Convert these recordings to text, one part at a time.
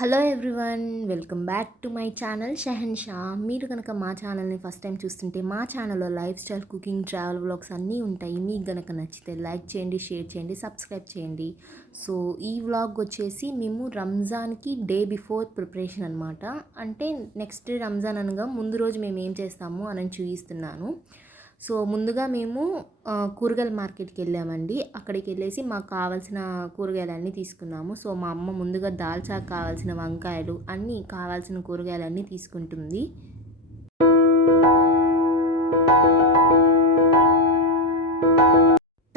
Hello everyone, welcome back to my channel Shahansha. మీరు కనుక మా ఛానల్ని ఫస్ట్ టైం చూస్తుంటే మా ఛానల్లో life style, cooking, travel vlogs అన్నీ ఉంటాయి. మీకు కనుక నచ్చితే లైక్ చేయండి, షేర్ చేయండి, సబ్స్క్రైబ్ చేయండి. సో ఈ వ్లాగ్ వచ్చేసి మేము రంజాన్కి డే బిఫోర్ ప్రిపరేషన్ అనమాట. అంటే నెక్స్ట్ డే రంజాన్ అనగా ముందు రోజు మేము ఏం చేస్తాము అని చూపిస్తున్నాను. సో ముందుగా మేము కూరగాయల మార్కెట్కి వెళ్ళామండి. అక్కడికి వెళ్ళేసి మాకు కావాల్సిన కూరగాయలన్నీ తీసుకున్నాము. సో మా అమ్మ ముందుగా దాల్చాకు కావాల్సిన వంకాయలు అన్నీ కావాల్సిన కూరగాయలన్నీ తీసుకుంటుంది.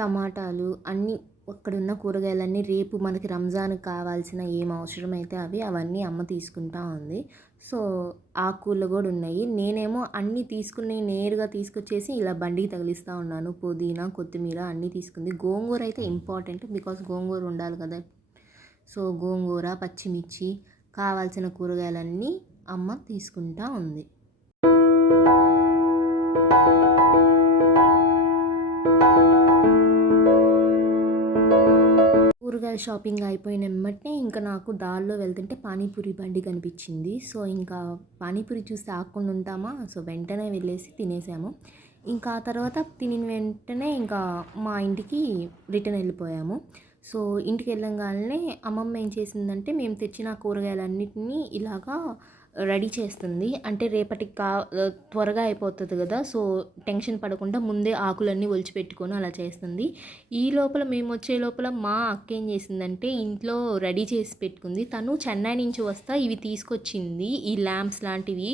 టమాటాలు అన్నీ అక్కడున్న కూరగాయలన్నీ రేపు మనకి రంజాన్కి కావాల్సిన ఏం అవసరమైతే అవన్నీ అమ్మ తీసుకుంటా ఉంది. సో ఆకుకూరలు కూడా ఉన్నాయి. నేనేమో అన్నీ తీసుకుని నేరుగా తీసుకొచ్చేసి ఇలా బండికి తగిలిస్తూ ఉన్నాను. పుదీనా, కొత్తిమీర అన్నీ తీసుకుంది. గోంగూర అయితే ఇంపార్టెంట్, బికాస్ గోంగూర ఉండాలి కదా. సో గోంగూర, పచ్చిమిర్చి కావాల్సిన కూరగాయలన్నీ అమ్మ తీసుకుంటా ఉంది. కూరగాయల షాపింగ్ అయిపోయిన వెంటనే ఇంకా నాకు దారిలో వెళ్తుంటే పానీపూరి బండి కనిపించింది. సో ఇంకా పానీపూరి చూస్తే ఆగకుండా ఉంటామా, సో వెంటనే వెళ్ళేసి తినేసాము. ఇంకా ఆ తర్వాత తినిన వెంటనే ఇంకా మా ఇంటికి రిటర్న్ వెళ్ళిపోయాము. సో ఇంటికి వెళ్ళంగానే అమ్మమ్మ ఏం చేసిందంటే మేము తెచ్చిన కూరగాయలన్నిటినీ ఇలాగా రెడీ చేస్తుంది. అంటే రేపటికి త్వరగా అయిపోతుంది కదా. సో టెన్షన్ పడకుండా ముందే ఆకులన్నీ ఒలిచిపెట్టుకొని అలా చేస్తుంది. ఈ లోపల మేము వచ్చే లోపల మా అక్క ఏం చేసిందంటే ఇంట్లో రెడీ చేసి పెట్టుకుంది. తను చెన్నై నుంచి వస్తా ఇవి తీసుకొచ్చింది, ఈ ల్యాంప్స్ లాంటివి.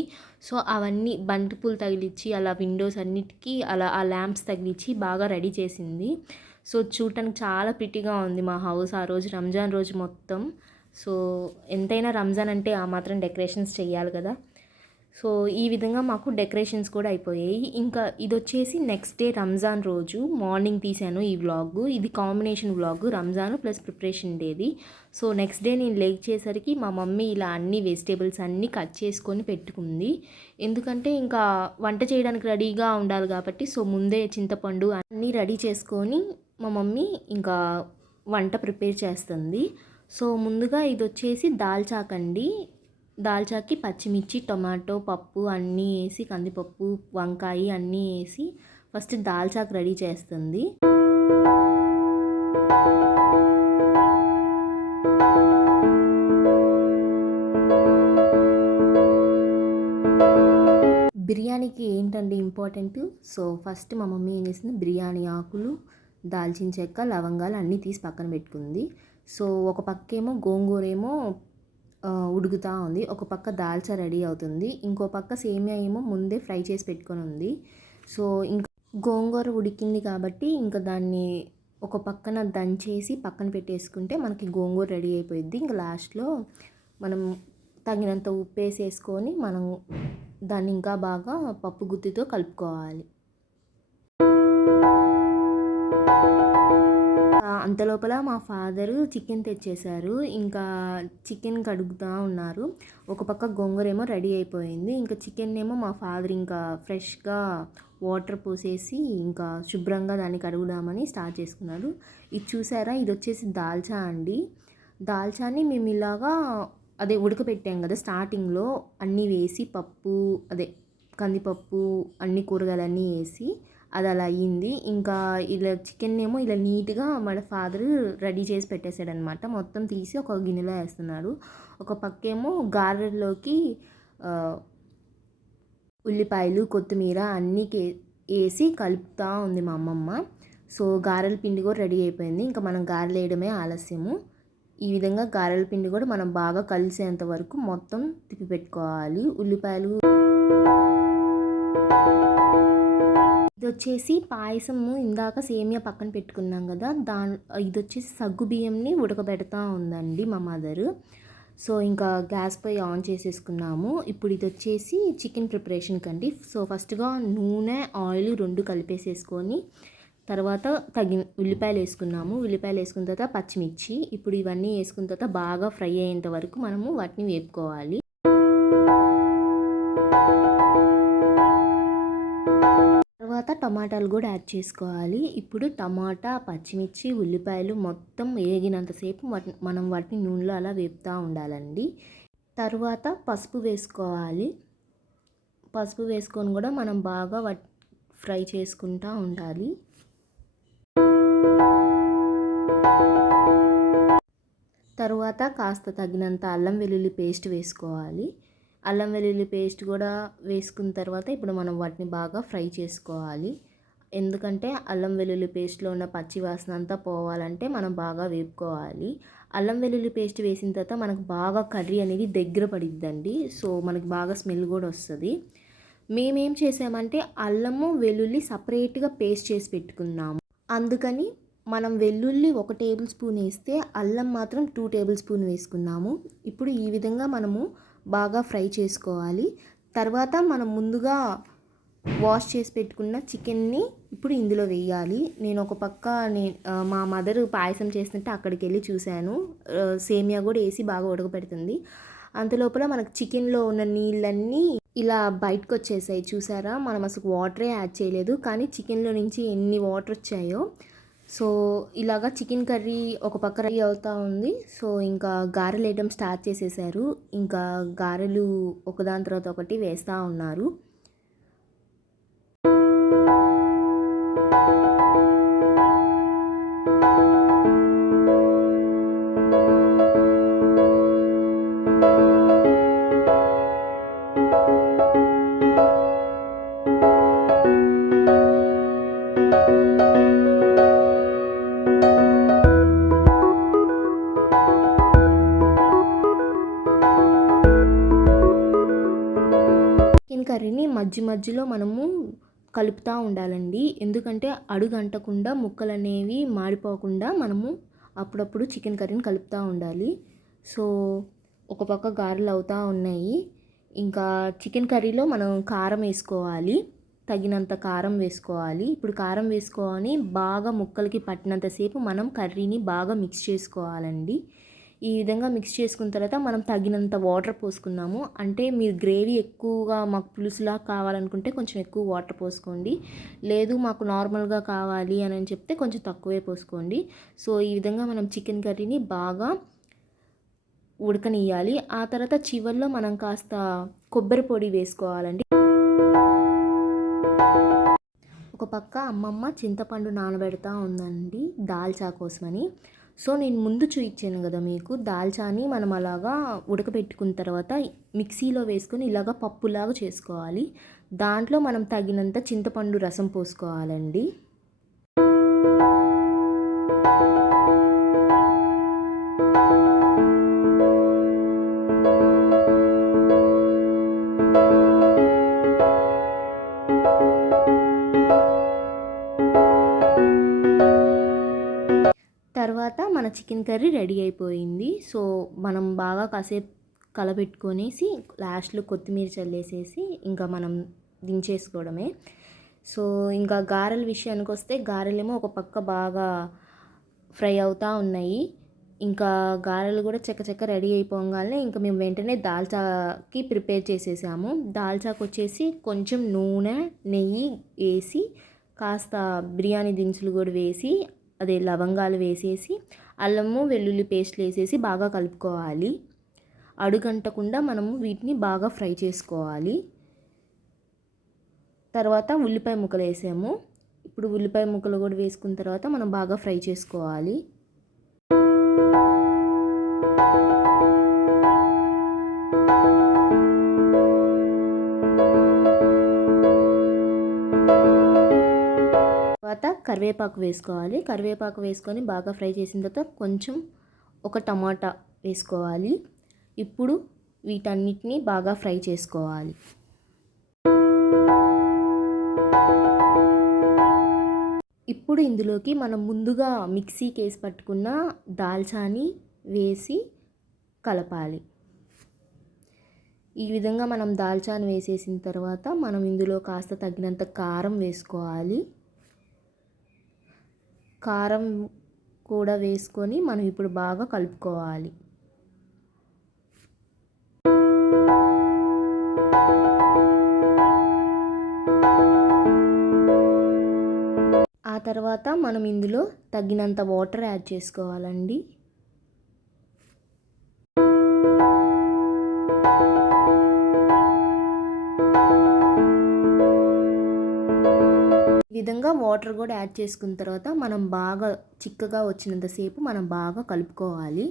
సో అవన్నీ బంతిపూలు తగిలిచ్చి అలా విండోస్ అన్నిటికీ అలా ఆ ల్యాంప్స్ తగిలిచ్చి బాగా రెడీ చేసింది. సో చూడటానికి చాలా ప్రిటీగా ఉంది మా హౌస్ ఆ రోజు, రంజాన్ రోజు మొత్తం. సో ఎంతైనా రంజాన్ అంటే ఆ మాత్రం డెకరేషన్స్ చేయాలి కదా. సో ఈ విధంగా మాకు డెకరేషన్స్ కూడా అయిపోయాయి. ఇంకా ఇది వచ్చేసి నెక్స్ట్ డే రంజాన్ రోజు మార్నింగ్ తీశాను ఈ వ్లాగ్. ఇది combination vlog, Ramzan plus preparation డేది. సో నెక్స్ట్ డే నేను లేచేసరికి మా మమ్మీ ఇలా అన్ని వెజిటేబుల్స్ అన్నీ కట్ చేసుకొని పెట్టుకుంది. ఎందుకంటే ఇంకా వంట చేయడానికి రెడీగా ఉండాలి కాబట్టి. సో ముందే చింతపండు అన్నీ రెడీ చేసుకొని మా మమ్మీ ఇంకా వంట ప్రిపేర్ చేస్తుంది. సో ముందుగా ఇది వచ్చేసి దాల్చాకండి. దాల్చాకి పచ్చిమిర్చి, టొమాటో, పప్పు అన్నీ వేసి, కందిపప్పు, వంకాయ అన్నీ వేసి ఫస్ట్ దాల్చాకు రెడీ చేస్తుంది. బిర్యానీకి ఏంటండి ఇంపార్టెంట్. సో ఫస్ట్ మా మమ్మీ ఏం చేసింది, బిర్యానీ ఆకులు, దాల్చిన చెక్క, లవంగాలు అన్నీ తీసి పక్కన పెట్టుకుంది. సో ఒక పక్కేమో గోంగూర ఏమో ఉడుకుతూ ఉంది, ఒక పక్క దాల్చా రెడీ అవుతుంది, ఇంకో పక్క సేమియా ఏమో ముందే ఫ్రై చేసి పెట్టుకొని ఉంది. సో ఇంకా గోంగూర ఉడికింది కాబట్టి ఇంకా దాన్ని ఒక పక్కన దంచేసి పక్కన పెట్టేసుకుంటే మనకి గోంగూర రెడీ అయిపోయింది. ఇంకా లాస్ట్లో మనం తగినంత ఉప్పు వేసేసుకొని మనం దాన్ని ఇంకా బాగా పప్పు గుత్తితో కలుపుకోవాలి. అంతలోపల మా ఫాదరు చికెన్ తెచ్చేశారు. ఇంకా చికెన్ కడుగుతూ ఉన్నారు. ఒక పక్క గోంగూర ఏమో రెడీ అయిపోయింది. ఇంకా చికెన్ ఏమో మా ఫాదర్ ఇంకా ఫ్రెష్గా వాటర్ పోసేసి ఇంకా శుభ్రంగా దాన్ని కడుగుదామని స్టార్ట్ చేసుకున్నాడు. ఇది చూసారా, ఇది వచ్చేసి దాల్చా అండి. దాల్చాని మేము ఇలాగా ఉడకపెట్టాం కదా స్టార్టింగ్లో, అన్నీ వేసి పప్పు కందిపప్పు అన్ని కూరగాయలన్నీ వేసి అది అలా అయ్యింది. ఇంకా ఇలా చికెన్ ఏమో ఇలా నీట్గా మన ఫాదర్ రెడీ చేసి పెట్టేశాడనమాట. మొత్తం తీసి ఒక గిన్నెలో వేస్తున్నాడు. ఒక పక్కేమో గారెల్లోకి ఉల్లిపాయలు, కొత్తిమీర అన్నీ వేసి కలుపుతూ ఉంది మా అమ్మమ్మ. సో గారెల పిండి కూడా రెడీ అయిపోయింది. ఇంకా మనం గారెలు వేయడమే ఆలస్యము. ఈ విధంగా గారెల పిండి కూడా మనం బాగా కలిసేంత వరకు మొత్తం తిప్పి పెట్టుకోవాలి. ఉల్లిపాయలు ఇది వచ్చేసి పాయసము, ఇందాక సేమియా పక్కన పెట్టుకున్నాం కదా, ఇది వచ్చేసి సగ్గు బియ్యంని ఉడకబెడతా ఉందండి మా మదరు. సో ఇంకా గ్యాస్ పొయ్యి ఆన్ చేసేసుకున్నాము. ఇప్పుడు ఇది వచ్చేసి చికెన్ ప్రిపరేషన్కి అండి. సో ఫస్ట్గా నూనె, ఆయిల్ రెండు కలిపేసేసుకొని తర్వాత ఉల్లిపాయలు వేసుకున్నాము. ఉల్లిపాయలు వేసుకున్న తర్వాత పచ్చిమిర్చి, ఇప్పుడు ఇవన్నీ వేసుకున్న తర్వాత బాగా ఫ్రై అయ్యేంత వరకు మనము వాటిని వేపుకోవాలి. తర్వాత టమాటాలు కూడా యాడ్ చేసుకోవాలి. ఇప్పుడు టమాటా, పచ్చిమిర్చి, ఉల్లిపాయలు మొత్తం వేగినంతసేపు మనం వాటిని నూనెలో అలా వేపుతూ ఉండాలండి. తర్వాత పసుపు వేసుకోవాలి. పసుపు వేసుకొని కూడా మనం బాగా ఫ్రై చేసుకుంటూ ఉండాలి. తరువాత కాస్త తగినంత అల్లం వెల్లుల్లి పేస్ట్ వేసుకోవాలి. అల్లం వెల్లుల్లి పేస్ట్ కూడా వేసుకున్న తర్వాత ఇప్పుడు మనం వాటిని బాగా ఫ్రై చేసుకోవాలి. ఎందుకంటే అల్లం వెల్లుల్లి పేస్ట్లో ఉన్న పచ్చి వాసన అంతా పోవాలంటే మనం బాగా వేపుకోవాలి. అల్లం వెల్లుల్లి పేస్ట్ వేసిన తర్వాత మనకు బాగా కర్రీ అనేది దగ్గర పడిద్దండి. సో మనకి బాగా స్మెల్ కూడా వస్తుంది. మేమేం చేసామంటే అల్లము వెల్లుల్లి సపరేట్గా పేస్ట్ చేసి పెట్టుకున్నాము. అందుకని మనం వెల్లుల్లి 1 టేబుల్ స్పూన్ వేస్తే అల్లం మాత్రం 2 టేబుల్ స్పూన్ వేసుకున్నాము. ఇప్పుడు ఈ విధంగా మనము బాగా ఫ్రై చేసుకోవాలి. తర్వాత మనం ముందుగా వాష్ చేసి పెట్టుకున్న చికెన్ని ఇప్పుడు ఇందులో వేయాలి. నేను ఒక పక్క మా మదర్ పాయసం చేస్తుంటే అక్కడికి వెళ్ళి చూశాను. సేమియా కూడా వేసి బాగా ఉడకపెడుతుంది. అంతలోపల మనకు చికెన్లో ఉన్న నీళ్ళన్నీ ఇలా బయటకు వచ్చేసాయి. చూసారా, మనం అసలు వాటరే యాడ్ చేయలేదు, కానీ చికెన్లో నుంచి ఎన్ని వాటర్ వచ్చాయో. సో ఇలాగా చికెన్ కర్రీ ఒక పక్క రెడీ అవుతూ ఉంది. సో ఇంకా గారెలు వేయడం స్టార్ట్ చేసేసారు. ఇంకా గారెలు ఒకదాని తర్వాత ఒకటి వేస్తూ ఉన్నారు. చికెన్ కర్రీని మధ్యలో మనము కలుపుతూ ఉండాలండి. ఎందుకంటే అడుగంటకుండా ముక్కలు అనేవి మాడిపోకుండా మనము అప్పుడప్పుడు చికెన్ కర్రీని కలుపుతూ ఉండాలి. సో ఒక పక్క గారెలు అవుతూ ఉన్నాయి. ఇంకా చికెన్ కర్రీలో మనం కారం వేసుకోవాలి. తగినంత కారం వేసుకోవాలి. ఇప్పుడు కారం వేసుకొని బాగా ముక్కలకి పట్టినంతసేపు మనం కర్రీని బాగా మిక్స్ చేసుకోవాలండి. ఈ విధంగా మిక్స్ చేసుకున్న తర్వాత మనం తగినంత వాటర్ పోసుకున్నాము. అంటే మీరు గ్రేవీ ఎక్కువగా మాకు పులుసులా కావాలనుకుంటే కొంచెం ఎక్కువ వాటర్ పోసుకోండి. లేదు మాకు నార్మల్గా కావాలి అని చెప్తే కొంచెం తక్కువే పోసుకోండి. సో ఈ విధంగా మనం చికెన్ కర్రీని బాగా ఉడకనియాలి. ఆ తర్వాత చివరిలో మనం కాస్త కొబ్బరి పొడి వేసుకోవాలండి. ఒక పక్క అమ్మమ్మ చింతపండు నానబెడతా ఉందండి దాల్చా కోసమని. సో నేను ముందు చూపించాను కదా మీకు, దాల్చాని మనం అలాగా ఉడకబెట్టుకున్న తర్వాత మిక్సీలో వేసుకొని ఇలాగా పప్పులాగా చేసుకోవాలి. దాంట్లో మనం తగినంత చింతపండు రసం పోసుకోవాలండి. తర్వాత మన చికెన్ కర్రీ రెడీ అయిపోయింది. సో మనం బాగా కాసేపు కలబెట్టుకొనేసి లాస్ట్లో కొత్తిమీర చల్లేసేసి ఇంకా మనం దించేసుకోవడమే. సో ఇంకా గారెల విషయానికి వస్తే గారెలేమో ఒక పక్క బాగా ఫ్రై అవుతూ ఉన్నాయి. ఇంకా గారెలు కూడా చక్క రెడీ అయిపోగానే ఇంకా మేము వెంటనే దాల్చాకి ప్రిపేర్ చేసేసాము. దాల్చాకు వచ్చేసి కొంచెం నూనె, నెయ్యి వేసి కాస్త బిర్యానీ దినుసులు కూడా వేసి అదే లవంగాలు వేసేసి అల్లము వెల్లుల్లి పేస్ట్లు వేసేసి బాగా కలుపుకోవాలి. అడుగంటకుండా మనము వీటిని బాగా ఫ్రై చేసుకోవాలి. తర్వాత ఉల్లిపాయ ముక్కలు వేసాము. ఇప్పుడు ఉల్లిపాయ ముక్కలు కూడా వేసుకున్న తర్వాత మనం బాగా ఫ్రై చేసుకోవాలి. తర్వాత కరివేపాకు వేసుకోవాలి. కరివేపాకు వేసుకొని బాగా ఫ్రై చేసిన తర్వాత కొంచెం ఒక టమాటా వేసుకోవాలి. ఇప్పుడు వీటన్నిటిని బాగా ఫ్రై చేసుకోవాలి. ఇప్పుడు ఇందులోకి మనం ముందుగా మిక్సీకి వేసి పట్టుకున్న దాల్చాని వేసి కలపాలి. ఈ విధంగా మనం దాల్చాని వేసేసిన తర్వాత మనం ఇందులో కాస్త తగినంత కారం వేసుకోవాలి. కారం కూడా వేసుకొని మనం ఇప్పుడు బాగా కలుపుకోవాలి. తర్వాత మనం ఇందులో తగినంత వాటర్ యాడ్ చేసుకోవాలండి. ఈ విధంగా వాటర్ కూడా యాడ్ చేసుకున్న తర్వాత మనం బాగా చిక్కగా వచ్చినంతసేపు మనం బాగా కలుపుకోవాలి.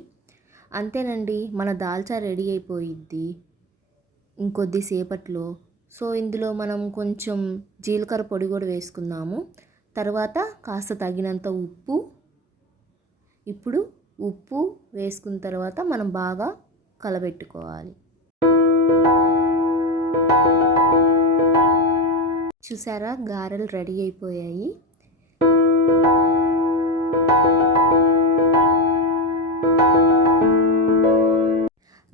అంతేనండి, మన దాల్చా రెడీ అయిపోయిద్ది ఇంకొద్దిసేపట్లో. సో ఇందులో మనం కొంచెం జీలకర్ర పొడి కూడా వేసుకుందాము. తర్వాత కాస్త తగినంత ఉప్పు. ఇప్పుడు ఉప్పు వేసుకున్న తర్వాత మనం బాగా కలబెట్టుకోవాలి. చూసారా, గారెలు రెడీ అయిపోయాయి.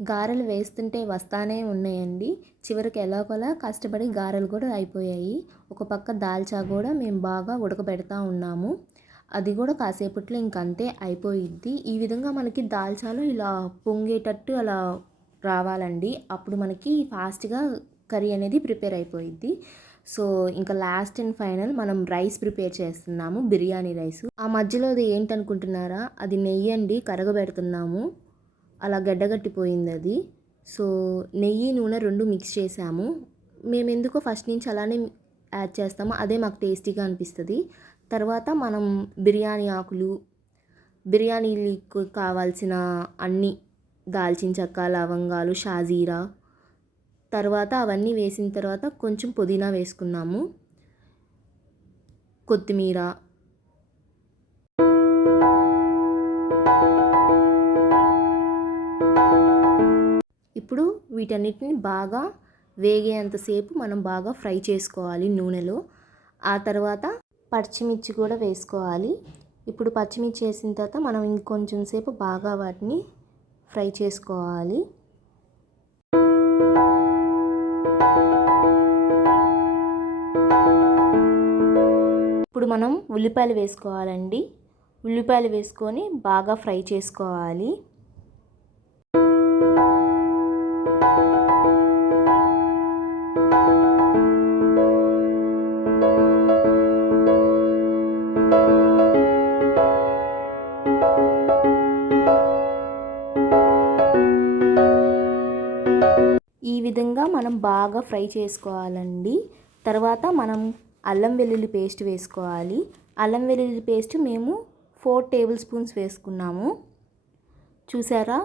గారెలు వేస్తుంటే వస్తానే ఉన్నాయండి. చివరికి ఎలాగోలా కష్టపడి గారెలు కూడా అయిపోయాయి. ఒక పక్క దాల్చా కూడా మేము బాగా ఉడకబెడతా ఉన్నాము. అది కూడా కాసేపట్లో ఇంకంతే అయిపోయిద్ది. ఈ విధంగా మనకి దాల్చాలో ఇలా పొంగేటట్టు అలా రావాలండి. అప్పుడు మనకి ఫాస్ట్గా కర్రీ అనేది ప్రిపేర్ అయిపోయిద్ది. సో ఇంకా లాస్ట్ అండ్ ఫైనల్ మనం రైస్ ప్రిపేర్ చేస్తున్నాము, బిర్యానీ రైస్. ఆ మధ్యలో అది ఏంటనుకుంటున్నారా, అది నెయ్యి అండి, కరగబెడుతున్నాము. అలా గడ్డగట్టిపోయింది అది. సో నెయ్యి నూనె రెండు మిక్స్ చేసాము. మేము ఎందుకో ఫస్ట్ నుంచి అలానే యాడ్ చేస్తాము, అదే మాకు టేస్టీగా అనిపిస్తుంది. తర్వాత మనం బిర్యానీ ఆకులు, బిర్యానీకి కావాల్సిన అన్ని దాల్చిన చెక్క, లవంగాలు, షాజీరా, తర్వాత అవన్నీ వేసిన తర్వాత కొంచెం పుదీనా వేసుకున్నాము, కొత్తిమీర. ఇప్పుడు వీటన్నిటిని బాగా వేగేంతసేపు మనం బాగా ఫ్రై చేసుకోవాలి నూనెలో. ఆ తర్వాత పచ్చిమిర్చి కూడా వేసుకోవాలి. ఇప్పుడు పచ్చిమిర్చి వేసిన తర్వాత మనం ఇంకొంచెం సేపు బాగా వాటిని ఫ్రై చేసుకోవాలి. ఇప్పుడు మనం ఉల్లిపాయలు వేసుకోవాలండి. ఉల్లిపాయలు వేసుకొని బాగా ఫ్రై చేసుకోవాలి. ఈ విధంగా మనం బాగా ఫ్రై చేసుకోవాలండి. తర్వాత మనం అల్లం వెల్లుల్లి పేస్ట్ వేసుకోవాలి. అల్లం వెల్లుల్లి పేస్ట్ మేము 4 టేబుల్ స్పూన్స్ వేసుకున్నాము. చూసారా,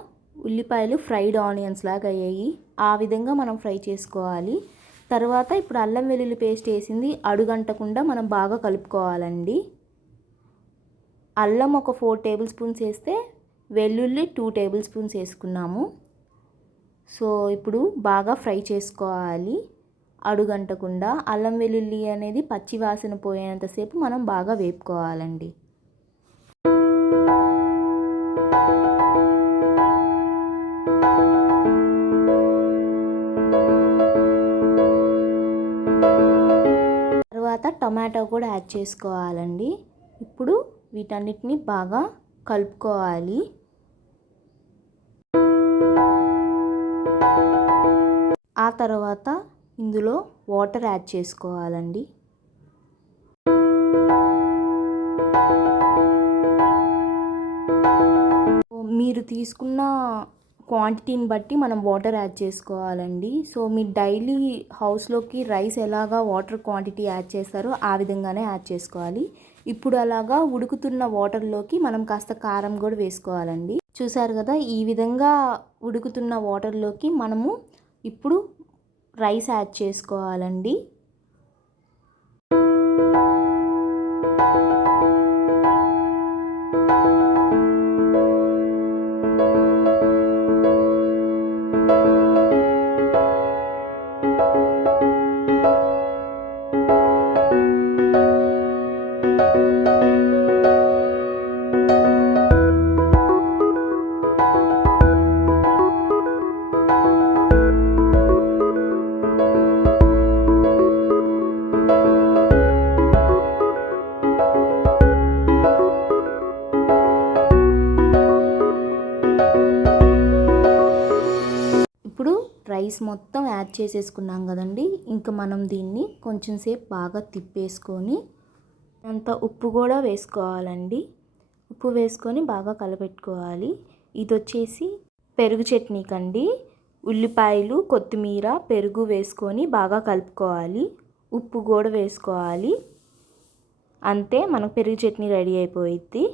ఉల్లిపాయలు ఫ్రైడ్ ఆనియన్స్ లాగా అయ్యాయి. ఆ విధంగా మనం ఫ్రై చేసుకోవాలి. తర్వాత ఇప్పుడు అల్లం వెల్లుల్లి పేస్ట్ వేసింది అడుగంటకుండా మనం బాగా కలుపుకోవాలండి. అల్లం ఒక 4 టేబుల్ స్పూన్స్ వేస్తే వెల్లుల్లి 2 టేబుల్ స్పూన్స్ వేసుకున్నాము. సో ఇప్పుడు బాగా ఫ్రై చేసుకోవాలి అడుగంటకుండా. అల్లం వెల్లుల్లి అనేది పచ్చి వాసన పోయేంతసేపు మనం బాగా వేపుకోవాలండి. తర్వాత టమాటో కూడా యాడ్ చేసుకోవాలండి. ఇప్పుడు వీటన్నిటిని బాగా కలుపుకోవాలి. ఆ తర్వాత ఇందులో వాటర్ యాడ్ చేసుకోవాలండి. మీరు తీసుకున్న క్వాంటిటీని బట్టి మనం వాటర్ యాడ్ చేసుకోవాలండి. సో మీ డైలీ హౌస్లోకి రైస్ ఎలాగా వాటర్ క్వాంటిటీ యాడ్ చేస్తారో ఆ విధంగానే యాడ్ చేసుకోవాలి. ఇప్పుడు అలాగా ఉడుకుతున్న వాటర్లోకి మనం కాస్త కారం కూడా వేసుకోవాలండి. చూసారు కదా, ఈ విధంగా ఉడుకుతున్న వాటర్లోకి మనము ఇప్పుడు రైస్ యాడ్ చేసుకోవాలండి. రైస్ మొత్తం యాడ్ చేసేసుకున్నాం కదండి. ఇంకా మనం దీన్ని కొంచెం సేపు బాగా తిప్పేసుకొని అంత ఉప్పు కూడా వేసుకోవాలండి. ఉప్పు వేసుకొని బాగా కలపెట్టుకోవాలి. ఇది వచ్చేసి పెరుగు చట్నీకండి. ఉల్లిపాయలు, కొత్తిమీర, పెరుగు వేసుకొని బాగా కలుపుకోవాలి. ఉప్పు కూడా వేసుకోవాలి. అంతే, మనకు పెరుగు చట్నీ రెడీ అయిపోయిద్ది.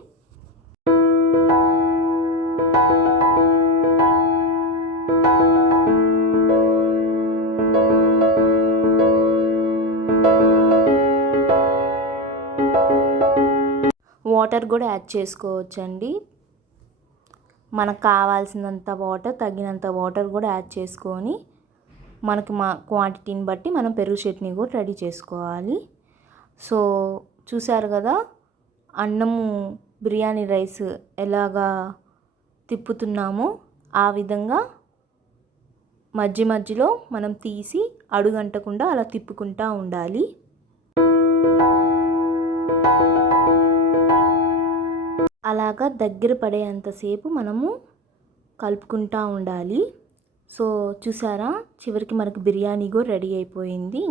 వాటర్ కూడా యాడ్ చేసుకోవచ్చండి. మనకు కావాల్సినంత వాటర్, తగినంత వాటర్ కూడా యాడ్ చేసుకొని మనకు క్వాంటిటీని బట్టి మనం పెరుగు చట్నీ కూడా రెడీ చేసుకోవాలి. సో చూసారు కదా, అన్నము బిర్యానీ రైస్ ఎలాగా తిప్పుతున్నామో ఆ విధంగా మధ్య మధ్యలో మనం తీసి అడుగంటకుండా అలా తిప్పుకుంటూ ఉండాలి. అలాగా దగ్గర పడేంతసేపు మనము కలుపుకుంటూ ఉండాలి. సో చూసారా, చివరికి మనకు బిర్యానీ కూడా రెడీ అయిపోయింది.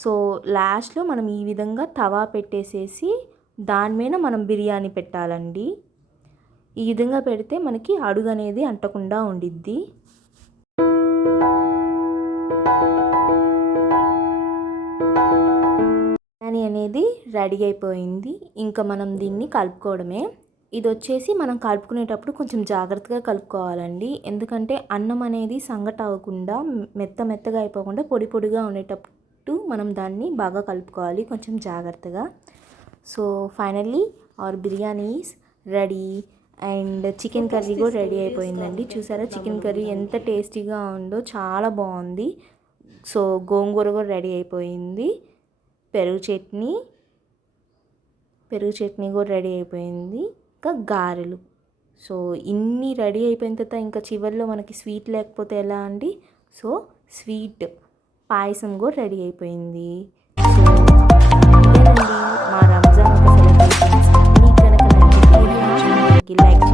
సో లాస్ట్లో మనం ఈ విధంగా తవా పెట్టేసేసి దాని మీద మనం బిర్యానీ పెట్టాలండి. ఈ విధంగా పెడితే మనకి అడుగు అనేది అంటకుండా ఉండిద్ది. బిర్యానీ అనేది రెడీ అయిపోయింది. ఇంకా మనం దీన్ని కలుపుకోవడమే. ఇది వచ్చేసి మనం కలుపుకునేటప్పుడు కొంచెం జాగ్రత్తగా కలుపుకోవాలండి. ఎందుకంటే అన్నం అనేది సంగట అవ్వకుండా, మెత్తగా అయిపోకుండా పొడి పొడిగా ఉండేటప్పుడు మనం దాన్ని బాగా కలుపుకోవాలి కొంచెం జాగ్రత్తగా. So finally hour biryani is ready. And chicken curry కూడా రెడీ అయిపోయిందండి. చూసారా చికెన్ కర్రీ ఎంత టేస్టీగా ఉందో, చాలా బాగుంది. సో గోంగూర కూడా రెడీ అయిపోయింది. పెరుగు చట్నీ కూడా రెడీ అయిపోయింది. ఇంకా గారెలు. సో ఇన్ని రెడీ అయిపోయిన తర్వాత ఇంకా చివరిలో మనకి స్వీట్ లేకపోతే ఎలా అండి? సో స్వీట్ పాయసం కూడా రెడీ అయిపోయింది. సో ఇదేనండి మా రంజాన్ ఒక సెలబ్రేషన్స్. మీకు కనుక నచ్చితే లైక్